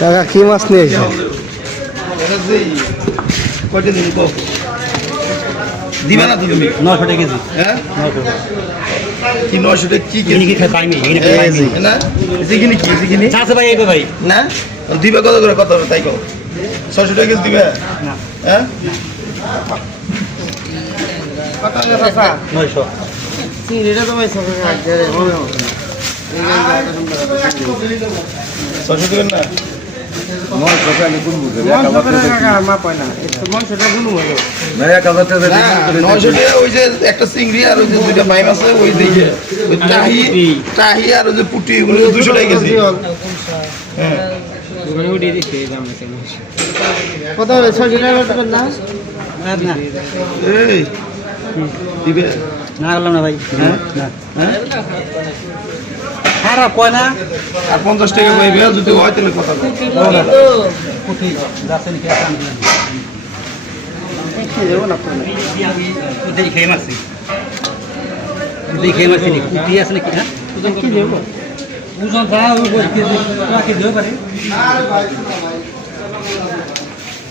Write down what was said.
কাকা কি মাছ নিয়ে এসে কয়টা দিন কো দিবা না তুমি 900 টাকা কেজি হ্যাঁ কি 900 টাকা কি কিনি কি খাই পাইনি এখানে পাইনি না জিগিনি কি জিগিনি চাচা ভাই এইবে ভাই না দিবা কত করে কত তাই কো 600 টাকা কেজি দিবা না হ্যাঁ কত চাচা 900 চিংড়িটা তো ভাই সকালে রাখতে রে হবে 600 টাকা না ওই যে একটা চিংড়ি আর ওই যে দুইটা মাইম আছে ওই দিকে ওই টাহি আর ওই যে পুটি ওগুলো 200 টাকা কেজি হ্যাঁ কত হবে 600 টাকা না না এই দিবে না বললাম না ভাই হ্যাঁ না হ্যাঁ খারাপ কয় না আর 50 টাকা কইবে যদি হয় তাহলে কথা কই পুঠি যাচ্ছে নাকি আসাম দেখে মারছি দেখে মারছি পুঠি আছে নাকি হ্যাঁ কি দেব ওজন যা ওই কি দেবে পারে